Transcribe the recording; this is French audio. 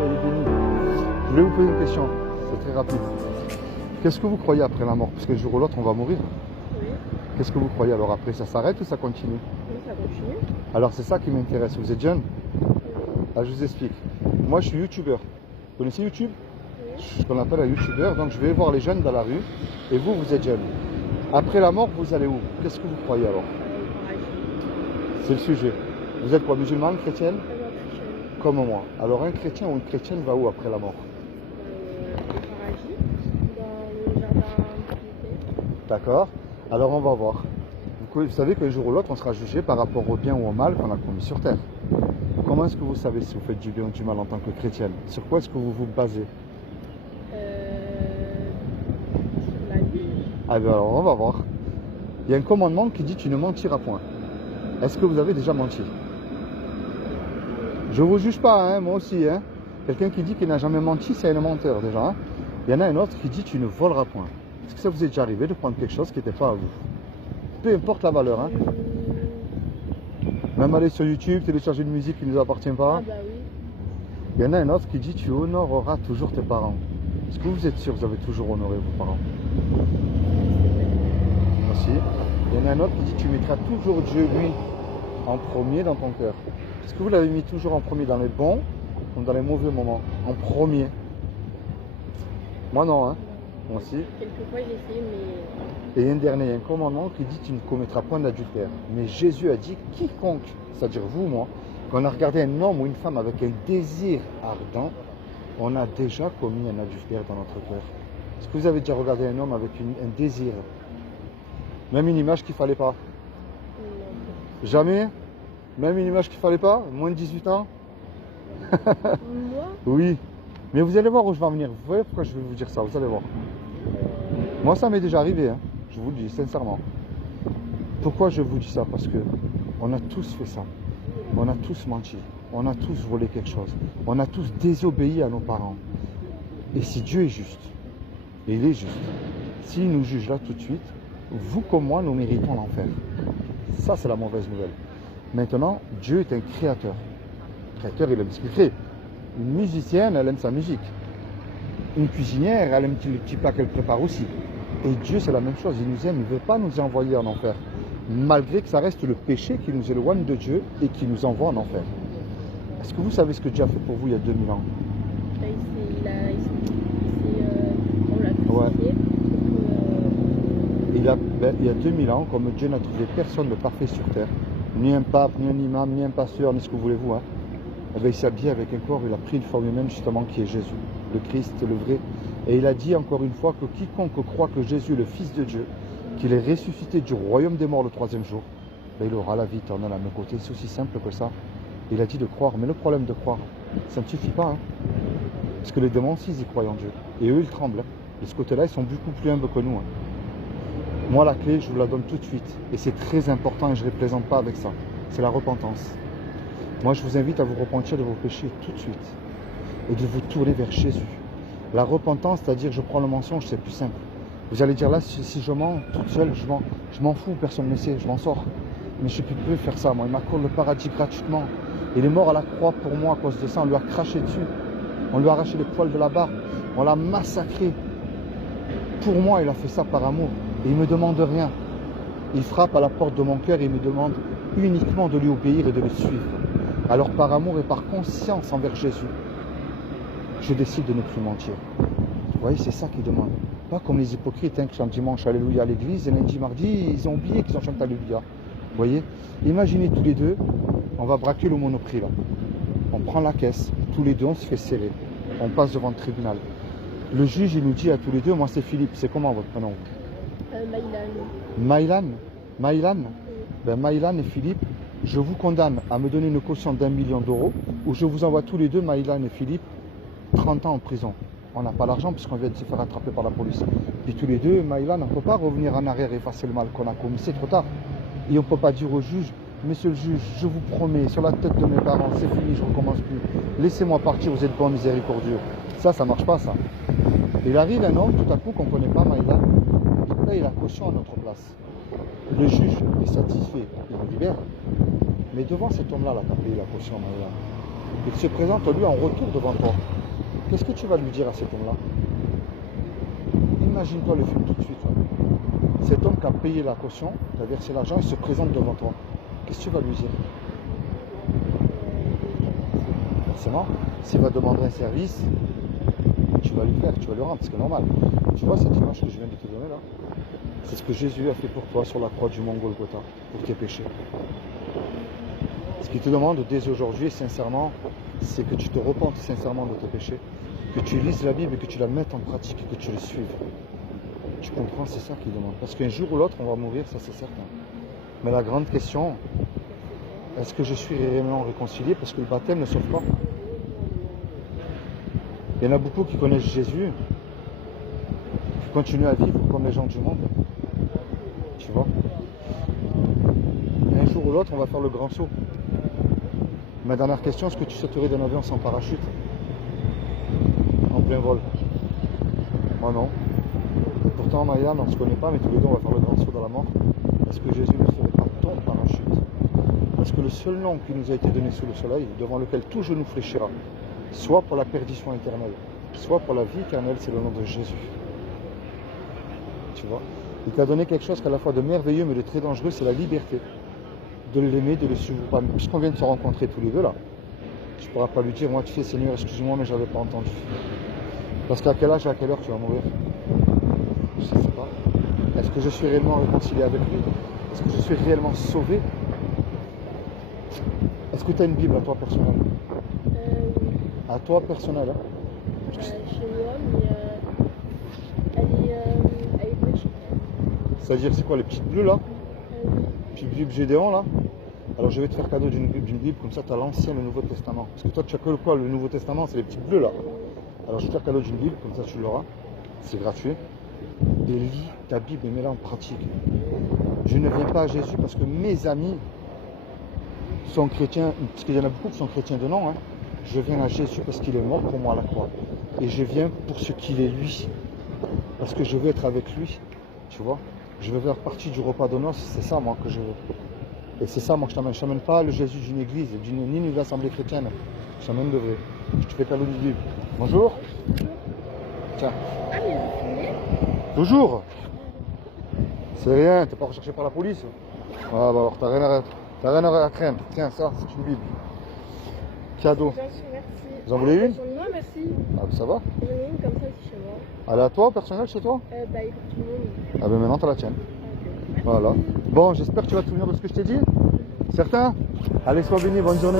soyez bénis. Je voulais vous poser une question, c'est très rapide. Qu'est-ce que vous croyez après la mort? Parce qu'un jour ou l'autre, on va mourir. Oui. Qu'est-ce que vous croyez alors après? Ça s'arrête ou ça continue? Oui, ça continue. Alors c'est ça qui m'intéresse. Vous êtes jeune? Oui. Ah, je vous explique. Moi, je suis youtubeur. Vous connaissez YouTube? Oui. Ce qu'on appelle un youtubeur. Donc, je vais voir les jeunes dans la rue. Et vous, vous êtes jeune. Après la mort, vous allez où? Qu'est-ce que vous croyez alors? Au paradis. C'est le sujet. Vous êtes quoi? Musulmane, chrétienne? Chrétienne. Comme moi. Alors, un chrétien ou une chrétienne va où après la mort? Au paradis. Dans le jardin privé. D'accord. Alors, on va voir. Vous savez qu'un jour ou l'autre, on sera jugé par rapport au bien ou au mal qu'on a commis sur terre. Comment est-ce que vous savez si vous faites du bien ou du mal en tant que chrétienne? Sur quoi est-ce que vous vous basez? Sur la Bible. Ah bien alors, on va voir. Il y a un commandement qui dit tu ne mentiras point. Est-ce que vous avez déjà menti? Je vous juge pas, hein, moi aussi. Hein. Quelqu'un qui dit qu'il n'a jamais menti, c'est un menteur déjà. Hein. Il y en a un autre qui dit tu ne voleras point. Est-ce que ça vous est déjà arrivé de prendre quelque chose qui n'était pas à vous? Peu importe la valeur. Hein. Même aller sur YouTube, télécharger une musique qui ne nous appartient pas. Ah bah oui. Il y en a un autre qui dit tu honoreras toujours tes parents. Est-ce que vous êtes sûr que vous avez toujours honoré vos parents? Merci. Il y en a un autre qui dit tu mettras toujours Dieu, lui, en premier dans ton cœur. Est-ce que vous l'avez mis toujours en premier dans les bons comme dans les mauvais moments? En premier. Moi non, hein. Moi aussi. Quelquefois j'ai essayé, mais Et un dernier, il y a un commandement qui dit tu ne commettras point d'adultère. Mais Jésus a dit quiconque, c'est-à-dire vous, moi, quand on a regardé un homme ou une femme avec un désir ardent, on a déjà commis un adultère dans notre cœur. Est-ce que vous avez déjà regardé un homme avec un désir? Même une image qu'il ne fallait pas? non. Jamais? Même une image qu'il ne fallait pas? Moins de 18 ans? Moi, Oui. Mais vous allez voir où je vais en venir. Vous voyez pourquoi je vais vous dire ça? Vous allez voir. Moi, ça m'est déjà arrivé. Hein. Je vous le dis sincèrement. Pourquoi je vous dis ça? Parce que on a tous fait ça. On a tous menti. On a tous volé quelque chose. On a tous désobéi à nos parents. Et si Dieu est juste, et il est juste, s'il nous juge là tout de suite, vous comme moi, nous méritons l'enfer. Ça, c'est la mauvaise nouvelle. Maintenant, Dieu est un créateur. Le créateur, il aime ce qu'il crée. Une musicienne, elle aime sa musique. Une cuisinière, elle aime les petits plats qu'elle prépare aussi. Et Dieu, c'est la même chose. Il nous aime, il ne veut pas nous envoyer en enfer. Malgré que ça reste le péché qui nous éloigne de Dieu et qui nous envoie en enfer. Est-ce que vous savez ce que Dieu a fait pour vous il y a 2000 ans? on l'a crucifié. Il y a 2000 ans, comme Dieu n'a trouvé personne de parfait sur terre, ni un pape, ni un imam, ni un pasteur, ni ce que vous voulez-vous, hein, eh bien, il s'est habillé avec un corps, il a pris une forme humaine justement qui est Jésus, le Christ, le vrai. Et il a dit encore une fois que quiconque croit que Jésus est le Fils de Dieu, qu'il est ressuscité du royaume des morts le troisième jour, ben, il aura la vie éternelle à nos côtés. C'est aussi simple que ça. Il a dit de croire, mais le problème de croire, ça ne suffit pas. Hein. Parce que les démons aussi, ils y croient en Dieu. Et eux, ils tremblent. De ce côté-là, ils sont beaucoup plus humbles que nous. Hein. Moi, la clé, je vous la donne tout de suite. Et c'est très important et je ne les plaisante pas avec ça. C'est la repentance. Moi, je vous invite à vous repentir de vos péchés tout de suite. Et de vous tourner vers Jésus. La repentance, c'est-à-dire je prends le mensonge, c'est plus simple. Vous allez dire là, si je mens toute seule, je m'en fous, personne ne le sait, je m'en sors. Mais je ne peux plus faire ça, moi. Il m'accorde le paradis gratuitement. Il est mort à la croix pour moi à cause de ça. On lui a craché dessus. On lui a arraché les poils de la barbe. On l'a massacré. Pour moi, il a fait ça par amour. Et il ne me demande rien. Il frappe à la porte de mon cœur et il me demande uniquement de lui obéir et de le suivre. Alors par amour et par conscience envers Jésus, je décide de ne plus mentir. Vous voyez, c'est ça qu'il demande. Pas comme les hypocrites hein, qui chantent dimanche Alléluia à l'église et lundi, mardi, ils ont oublié qu'ils ont chanté Alléluia. Vous voyez, imaginez tous les deux, on va braquer le Monoprix là. On prend la caisse, tous les deux on se fait serrer. On passe devant le tribunal. Le juge il nous dit à tous les deux, moi c'est Philippe, c'est comment votre prénom? Maïlan. Maïlan? Ben Maïlan et Philippe, je vous condamne à me donner une caution d'1 million d'euros ou je vous envoie tous les deux, Maïlan et Philippe, 30 ans en prison. On n'a pas l'argent puisqu'on vient de se faire attraper par la police. Puis tous les deux, Maïlan, on ne peut pas revenir en arrière et effacer le mal qu'on a commis, c'est trop tard. Et on ne peut pas dire au juge, monsieur le juge, je vous promets, sur la tête de mes parents, c'est fini, je ne recommence plus. Laissez-moi partir, vous êtes bon, miséricordieux. Ça ne marche pas ça. Il arrive un homme, tout à coup, qu'on ne connaît pas, Maïlan, il paye la caution à notre place. Le juge est satisfait, il nous libère. Mais devant cet homme-là, tu as payé la caution, Maïlan. Il se présente lui en retour devant toi. Qu'est-ce que tu vas lui dire à cet homme-là? Imagine-toi le film tout de suite. Là. Cet homme qui a payé la caution, qui a versé l'argent, il se présente devant toi. Qu'est-ce que tu vas lui dire? Forcément, s'il va demander un service, tu vas lui faire, tu vas lui rendre, c'est normal. Tu vois cette image que je viens de te donner là? C'est ce que Jésus a fait pour toi sur la croix du mont Golgotha, pour tes péchés. Ce qu'il te demande dès aujourd'hui, sincèrement, c'est que tu te repentes sincèrement de tes péchés, que tu lises la Bible et que tu la mettes en pratique et que tu le suives. Tu comprends, c'est ça qu'il demande. Parce qu'un jour ou l'autre, on va mourir, ça c'est certain. Mais la grande question, est-ce que je suis réellement réconcilié? Parce que le baptême ne sauve pas. Il y en a beaucoup qui connaissent Jésus, qui continuent à vivre comme les gens du monde. Tu vois? Et un jour ou l'autre, on va faire le grand saut. Ma dernière question, est-ce que tu sauterais d'un avion sans parachute? En plein vol? Moi non. Pourtant, Marianne, on ne se connaît pas, mais tous les deux, on va faire le grand saut dans la mort. Parce que Jésus ne serait pas ton parachute. Parce que le seul nom qui nous a été donné sous le soleil, devant lequel tout genou fléchira, soit pour la perdition éternelle, soit pour la vie éternelle, c'est le nom de Jésus. Tu vois? Il t'a donné quelque chose qu'à la fois de merveilleux mais de très dangereux, c'est la liberté. De l'aimer, de le suivre. Puisqu'on vient de se rencontrer tous les deux là, tu ne pourras pas lui dire, moi tu sais Seigneur, excuse-moi, mais je n'avais pas entendu. Parce qu'à quel âge et à quelle heure tu vas mourir? Je ne sais pas. Est-ce que je suis réellement réconcilié avec lui? Est-ce que je suis réellement sauvé? Est-ce que tu as une Bible à toi personnelle? À toi personnelle, hein? Chez moi, mais elle est petite. C'est-à-dire, c'est quoi, les petites bleues là? Oui. Petite Bible Gédéon là? Alors je vais te faire cadeau d'une Bible, comme ça tu as l'Ancien et le Nouveau Testament. Parce que toi tu as que quoi, le Nouveau Testament, c'est les petites bleues là. Alors je vais te faire cadeau d'une Bible, comme ça tu l'auras. C'est gratuit. Et lis ta Bible et mets-la en pratique. Je ne viens pas à Jésus parce que mes amis sont chrétiens, parce qu'il y en a beaucoup qui sont chrétiens de nom. Hein. Je viens à Jésus parce qu'il est mort pour moi à la croix. Et je viens pour ce qu'il est lui. Parce que je veux être avec lui. Tu vois? Je veux faire partie du repas de noces. C'est ça moi que je veux. Et c'est ça moi que je t'amène. Je t'amène pas le Jésus d'une église, ni d'une assemblée chrétienne. Je t'amène de vrai. Je te fais cadeau d'une Bible. Bonjour. Tiens. Ah, mais vous fumez? Toujours. C'est rien, t'es pas recherché par la police. Ah bah alors t'as rien à craindre. Tiens, ça, c'est une Bible. Cadeau. Merci. Vous en voulez une? Non, merci. Ah bah ça va. J'en ai une comme ça aussi chez moi. Elle est à toi, personnelle, chez toi? Bah, il faut que tout le monde. Ah bah maintenant t'as la tienne. Ok. Voilà. Bon, j'espère que tu vas te souvenir de ce que je t'ai dit. Certain? Allez, sois béni, bonne journée.